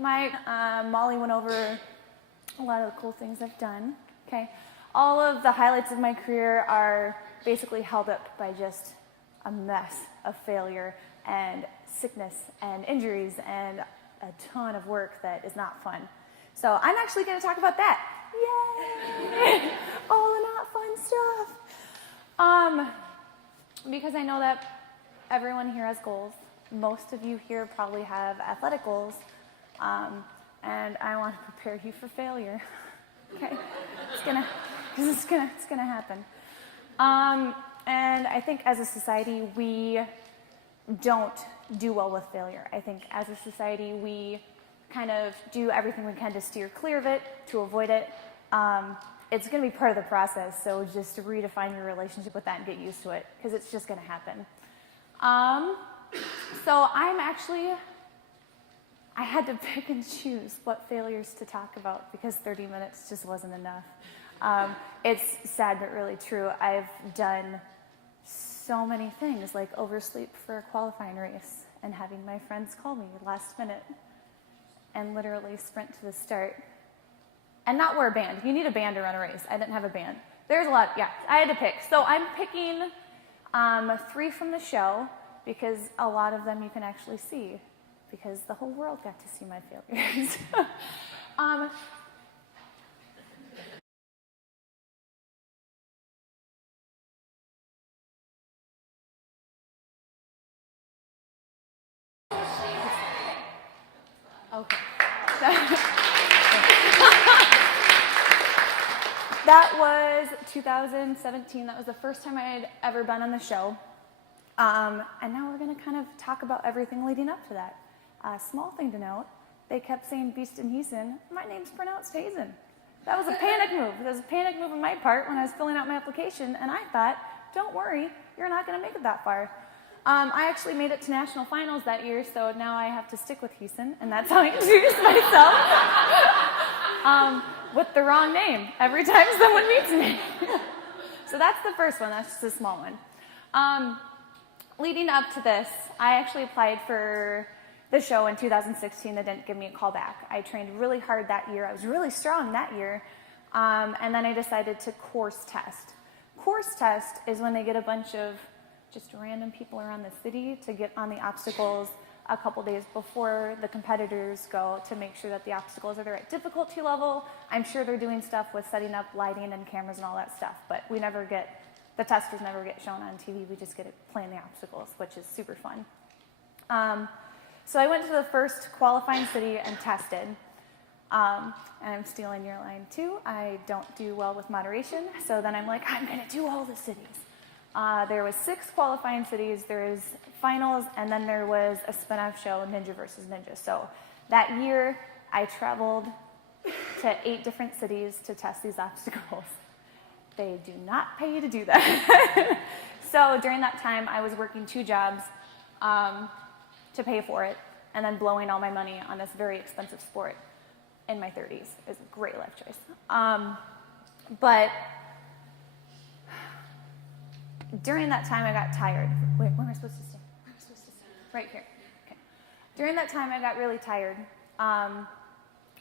Molly went over a lot of the cool things I've done, okay? All of the highlights of my career are basically held up by just a mess of failure and sickness and injuries and a ton of work that is not fun. So I'm actually going to talk about that. Yay! All the not fun stuff. Because I know that everyone here has goals. Most of you here probably have athletic goals. And I want to prepare you for failure. Okay? It's gonna happen. And I think as a society, we don't do well with failure. I think as a society, we kind of do everything we can to steer clear of it, to avoid it. It's going to be part of the process, so just redefine your relationship with that and get used to it, because it's just going to happen. So I had to pick and choose what failures to talk about, because 30 minutes just wasn't enough. It's sad but really true. I've done so many things, like oversleep for a qualifying race and having my friends call me last minute and literally sprint to the start and not wear a band. You need a band to run a race. I didn't have a band. There's a lot, yeah, I had to pick. So I'm picking 3 from the show, because a lot of them you can actually see, because the whole world got to see my failures. Okay. That was 2017. That was the first time I had ever been on the show. And now we're going to kind of talk about everything leading up to that. Small thing to note, they kept saying Beast and Heesen. My name's pronounced Heesen. That was a panic move. That was a panic move on my part when I was filling out my application, and I thought, don't worry, you're not going to make it that far. I actually made it to national finals that year, so now I have to stick with Heesen, and that's how I introduce myself. With the wrong name every time someone meets me. So that's the first one. That's just a small one. Leading up to this, I actually applied for the show in 2016. They didn't give me a call back. I trained really hard that year. I was really strong that year. And then I decided to course test. Course test is when they get a bunch of just random people around the city to get on the obstacles a couple days before the competitors go, to make sure that the obstacles are the right difficulty level. I'm sure they're doing stuff with setting up lighting and cameras and all that stuff, but the testers never get shown on TV. We just get to playing the obstacles, which is super fun. So I went to the first qualifying city and tested. And I'm stealing your line too. I don't do well with moderation, so then I'm like, I'm gonna do all the cities. There was 6 qualifying cities, there was finals, and then there was a spin-off show, Ninja versus Ninja. So that year, I traveled to 8 different cities to test these obstacles. They do not pay you to do that. So during that time, I was working 2 jobs to pay for it, and then blowing all my money on this very expensive sport in my 30s. It was a great life choice. But during that time, I got tired. Wait, where am I supposed to stay? Right here. Okay. During that time, I got really tired. And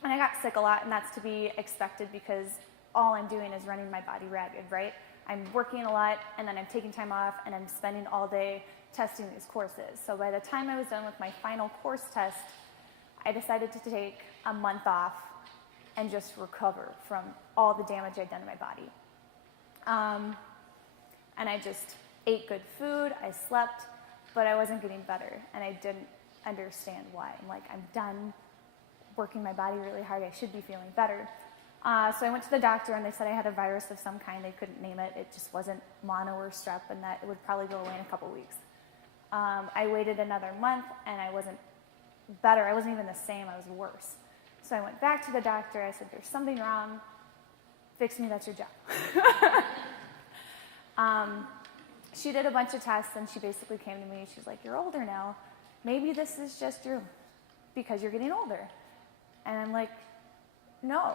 I got sick a lot, and that's to be expected, because all I'm doing is running my body ragged, right? I'm working a lot, and then I'm taking time off, and I'm spending all day testing these courses. So by the time I was done with my final course test, I decided to take a month off and just recover from all the damage I'd done to my body. And I just ate good food, I slept, but I wasn't getting better, and I didn't understand why. I'm like, I'm done working my body really hard, I should be feeling better. So I went to the doctor, and they said I had a virus of some kind. They couldn't name it. It just wasn't mono or strep, and that it would probably go away in a couple weeks. I waited another month, and I wasn't better. I wasn't even the same. I was worse. So I went back to the doctor. I said, there's something wrong. Fix me. That's your job. She did a bunch of tests, and she basically came to me. She's like, you're older now. Maybe this is just because you're getting older. And I'm like, no,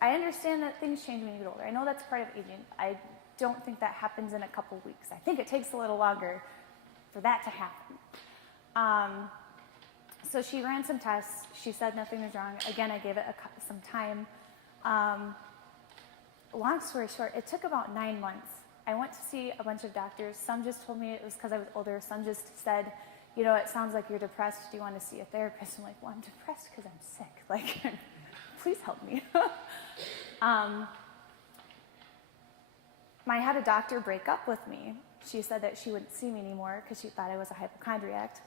I understand that things change when you get older. I know that's part of aging. I don't think that happens in a couple weeks. I think it takes a little longer for that to happen. So she ran some tests. She said nothing was wrong. Again, I gave it some time. Long story short, it took about 9 months. I went to see a bunch of doctors. Some just told me it was because I was older. Some just said, you know, it sounds like you're depressed. Do you want to see a therapist? I'm like, well, I'm depressed because I'm sick. Like, please help me. I had a doctor break up with me. She said that she wouldn't see me anymore because she thought I was a hypochondriac.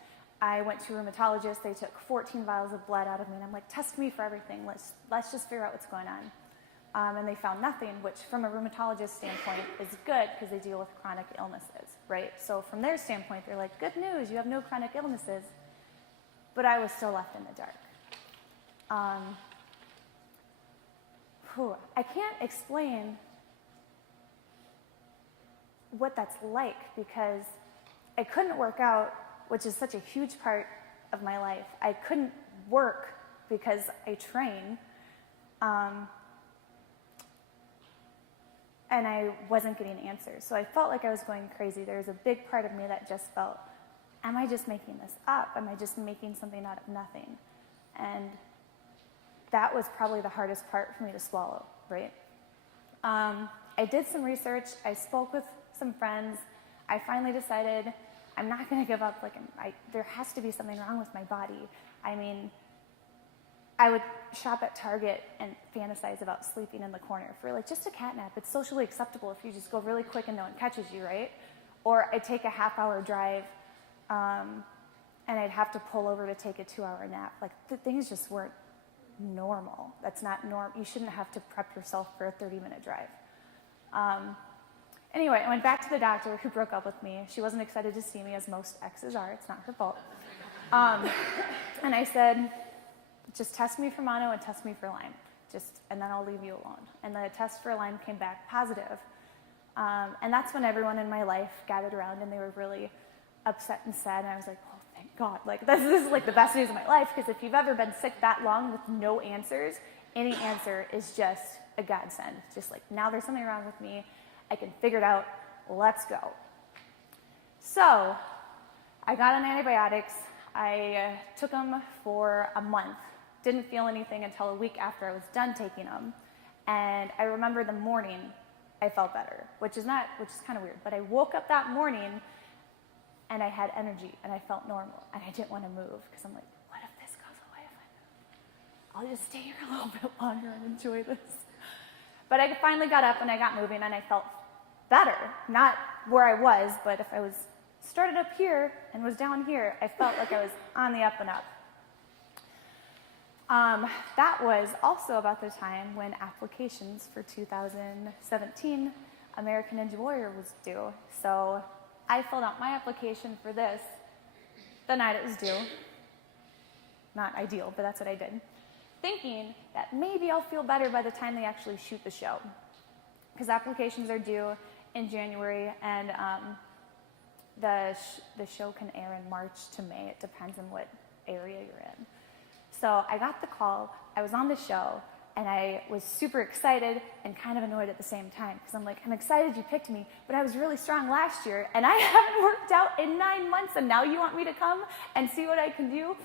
I went to a rheumatologist. They took 14 vials of blood out of me, and I'm like, test me for everything. Let's just figure out what's going on. And they found nothing, which from a rheumatologist standpoint is good because they deal with chronic illnesses, right? So from their standpoint, they're like, good news, you have no chronic illnesses. But I was still left in the dark. I can't explain what that's like because I couldn't work out, which is such a huge part of my life. I couldn't work because I train. And I wasn't getting answers. So I felt like I was going crazy. There was a big part of me that just felt, am I just making this up? Am I just making something out of nothing? And that was probably the hardest part for me to swallow, right? I did some research. I spoke with some friends. I finally decided I'm not going to give up. Like, there has to be something wrong with my body. I mean, I would shop at Target and fantasize about sleeping in the corner for like just a cat nap. It's socially acceptable if you just go really quick and no one catches you, right? Or I'd take a half-hour drive and I'd have to pull over to take a 2-hour nap. Like, things just weren't normal. That's not normal. You shouldn't have to prep yourself for a 30-minute drive. Anyway, I went back to the doctor who broke up with me. She wasn't excited to see me, as most exes are. It's not her fault. And I said, just test me for mono and test me for Lyme. And then I'll leave you alone. And the test for Lyme came back positive. And that's when everyone in my life gathered around and they were really upset and sad. And I was like, oh, thank God. Like, this is like the best news of my life. Because if you've ever been sick that long with no answers, any answer is just a godsend. Just like, now there's something wrong with me. I can figure it out. Let's go. So I got on antibiotics. I took them for a month. Didn't feel anything until a week after I was done taking them. And I remember the morning I felt better, which is kind of weird. But I woke up that morning and I had energy and I felt normal and I didn't want to move because I'm like, what if this goes away if I move? I'll just stay here a little bit longer and enjoy this. But I finally got up and I got moving and I felt better. Not where I was, but if I was started up here and was down here, I felt like I was on the up and up. That was also about the time when applications for 2017 American Ninja Warrior was due. So I filled out my application for this the night it was due. Not ideal, but that's what I did. Thinking that maybe I'll feel better by the time they actually shoot the show. Because applications are due in January, and the show can air in March to May. It depends on what area you're in. So I got the call, I was on the show, and I was super excited and kind of annoyed at the same time. Because I'm like, I'm excited you picked me, but I was really strong last year, and I haven't worked out in 9 months, and now you want me to come and see what I can do?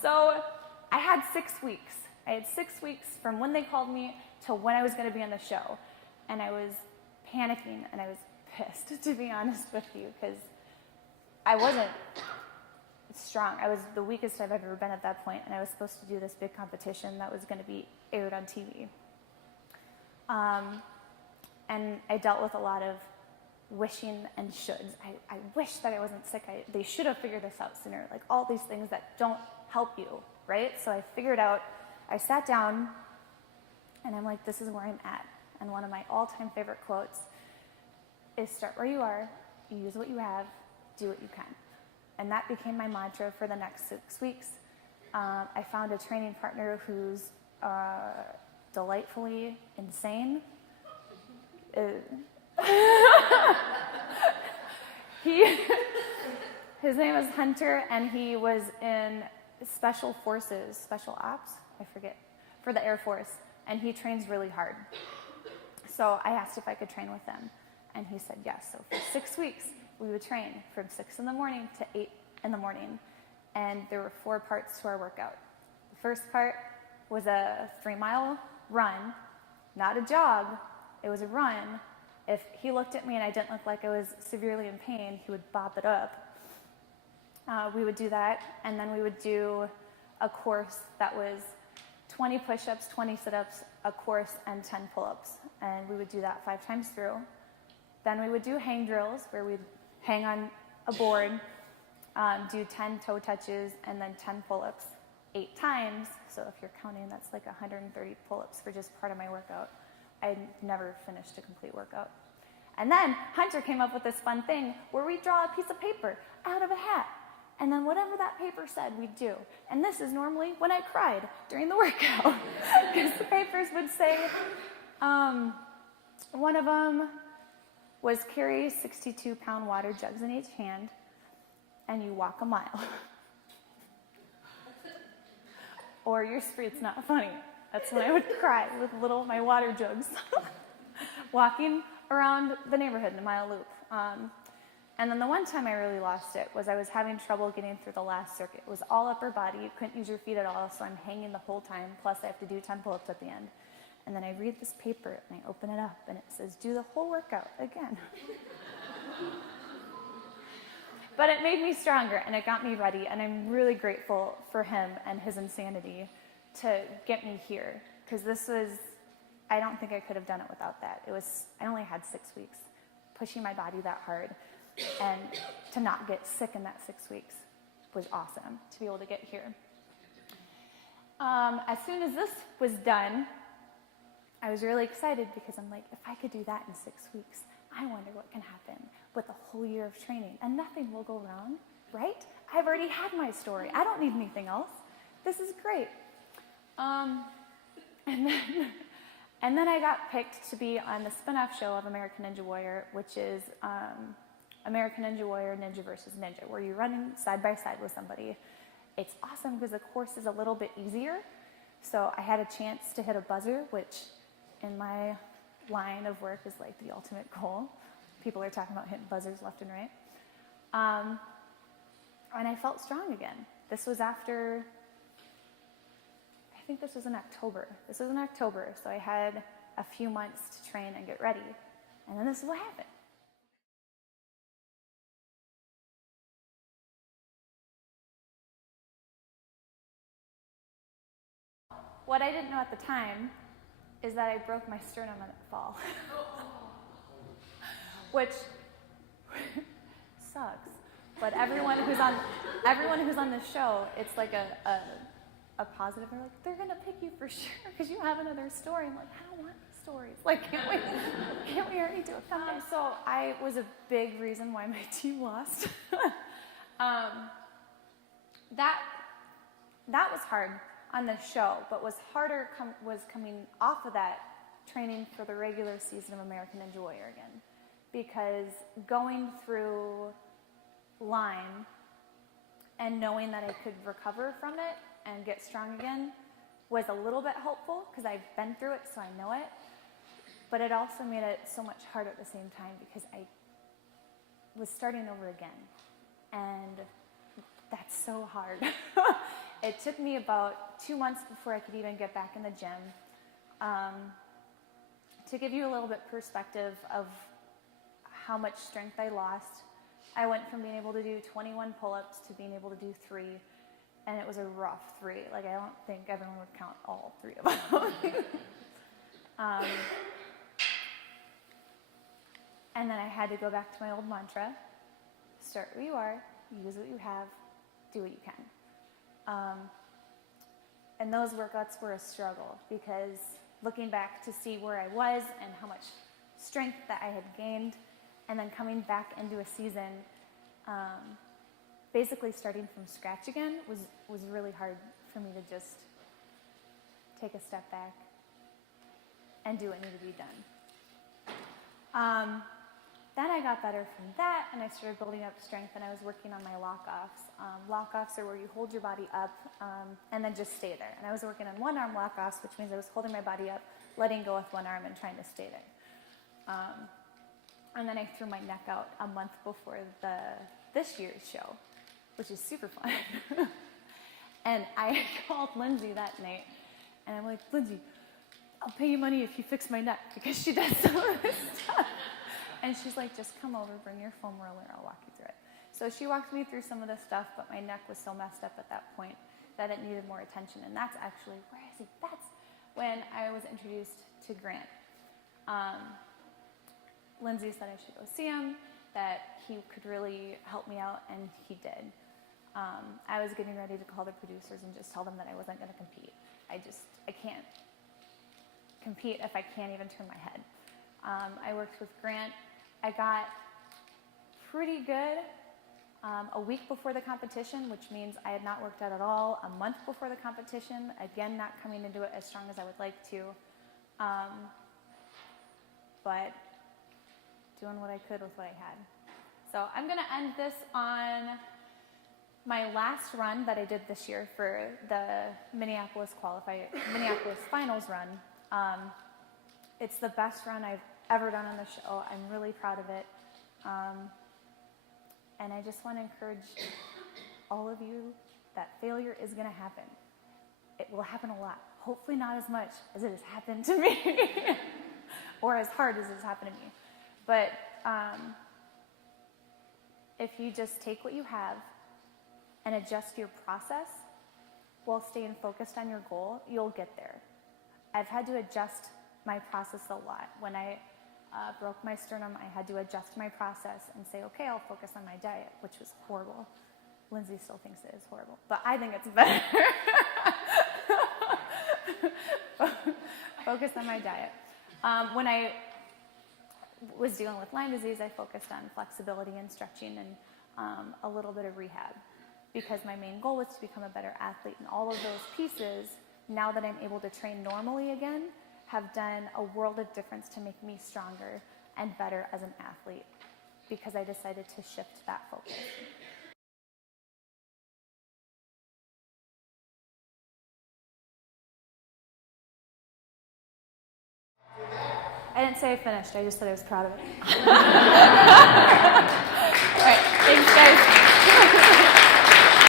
So I had 6 weeks. I had 6 weeks from when they called me to when I was going to be on the show. And I was panicking, and I was pissed, to be honest with you, because I wasn't strong. I was the weakest I've ever been at that point, and I was supposed to do this big competition that was going to be aired on TV. And I dealt with a lot of wishing and shoulds. I wish that I wasn't sick. They should have figured this out sooner. Like, all these things that don't help you, right? So I figured out, I sat down, and I'm like, this is where I'm at. And one of my all-time favorite quotes is, start where you are, use what you have, do what you can. And that became my mantra for the next 6 weeks. I found a training partner who's delightfully insane. His name is Hunter, and he was in Special Forces, Special Ops, I forget, for the Air Force, and he trains really hard. So I asked if I could train with him, and he said yes. So for 6 weeks, we would train from 6 in the morning to 8 in the morning. and there were 4 parts to our workout. The first part was a 3-mile run, not a jog, it was a run. If he looked at me and I didn't look like I was severely in pain, he would bop it up. We would do that, and then we would do a course that was 20 push-ups, 20 sit-ups, a course, and 10 pull-ups. And we would do that 5 times through. Then we would do hang drills, where we'd hang on a board, do 10 toe touches, and then 10 pull-ups 8 times. So if you're counting, that's like 130 pull-ups for just part of my workout. I never finished a complete workout. And then Hunter came up with this fun thing where we draw a piece of paper out of a hat. And then whatever that paper said, we'd do. And this is normally when I cried during the workout. Because the papers would say, one of them was carry 62-pound water jugs in each hand, and you walk a mile. Or your street's not funny. That's when I would cry with my water jugs. Walking around the neighborhood in a mile loop. And then the one time I really lost it was I was having trouble getting through the last circuit. It was all upper body. You couldn't use your feet at all, so I'm hanging the whole time. Plus, I have to do 10 pull-ups at the end. And then I read this paper, and I open it up, and it says, do the whole workout again. But it made me stronger, and it got me ready, and I'm really grateful for him and his insanity to get me here. Because this was, I don't think I could have done it without that. I only had 6 weeks. Pushing my body that hard. And to not get sick in that 6 weeks was awesome, to be able to get here. As soon as this was done, I was really excited because I'm like, if I could do that in 6 weeks, I wonder what can happen with a whole year of training. And nothing will go wrong, right? I've already had my story. I don't need anything else. This is great. And then I got picked to be on the spin-off show of American Ninja Warrior, which is American Ninja Warrior Ninja versus Ninja, where you're running side by side with somebody. It's awesome because the course is a little bit easier. So I had a chance to hit a buzzer, which in my line of work is like the ultimate goal. People are talking about hitting buzzers left and right. And I felt strong again. This was after, I think this was in October. So I had a few months to train and get ready. And then this is what happened. What I didn't know at the time is that I broke my sternum in the fall. Which sucks. But everyone who's on the show, it's like a positive. They're like, they're gonna pick you for sure because you have another story. I'm like, I don't want stories. Like, can't we already do it? So I was a big reason why my team lost. That was hard on the show, but was harder was coming off of that training for the regular season of American Ninja Warrior again, because going through line and knowing that I could recover from it and get strong again was a little bit helpful because I've been through it, so I know it. But it also made it so much harder at the same time because I was starting over again, and that's so hard. It took me about 2 months before I could even get back in the gym. To give you a little bit perspective of how much strength I lost, I went from being able to do 21 pull-ups to being able to do 3, and it was a rough 3. Like, I don't think everyone would count all 3 of them. And then I had to go back to my old mantra: start where you are, use what you have, do what you can. And those workouts were a struggle because looking back to see where I was and how much strength that I had gained, and then coming back into a season, basically starting from scratch again was really hard for me to just take a step back and do what needed to be done. Then I got better from that, and I started building up strength, and I was working on my lock-offs. Lock-offs are where you hold your body up and then just stay there. And I was working on one-arm lock-offs, which means I was holding my body up, letting go with one arm, and trying to stay there. And then I threw my neck out a month before this year's show, which is super fun. And I called Lindsay that night, and I'm like, Lindsay, I'll pay you money if you fix my neck, because she does some of this stuff. And she's like, just come over, bring your foam roller, I'll walk you through it. So she walked me through some of the stuff, but my neck was so messed up at that point that it needed more attention. And that's actually, where is he? That's when I was introduced to Grant. Lindsay said I should go see him, that he could really help me out, and he did. I was getting ready to call the producers and just tell them that I wasn't going to compete. I can't compete if I can't even turn my head. I worked with Grant. I got pretty good a week before the competition, which means I had not worked out at all. A month before the competition, again, not coming into it as strong as I would like to. But doing what I could with what I had. So I'm going to end this on my last run that I did this year for the Minneapolis finals run. It's the best run I've ever done on the show. I'm really proud of it. And I just want to encourage all of you that failure is going to happen. It will happen a lot. Hopefully not as much as it has happened to me or as hard as it's happened to me. But if you just take what you have and adjust your process while staying focused on your goal, you'll get there. I've had to adjust my process a lot. When I broke my sternum, I had to adjust my process and say, okay, I'll focus on my diet, which was horrible. Lindsay still thinks it is horrible, but I think it's better. Focus on my diet. When I was dealing with Lyme disease, I focused on flexibility and stretching and a little bit of rehab, because my main goal was to become a better athlete. And all of those pieces, now that I'm able to train normally again, have done a world of difference to make me stronger and better as an athlete, because I decided to shift that focus. I didn't say I finished, I just said I was proud of it. All right, thanks guys.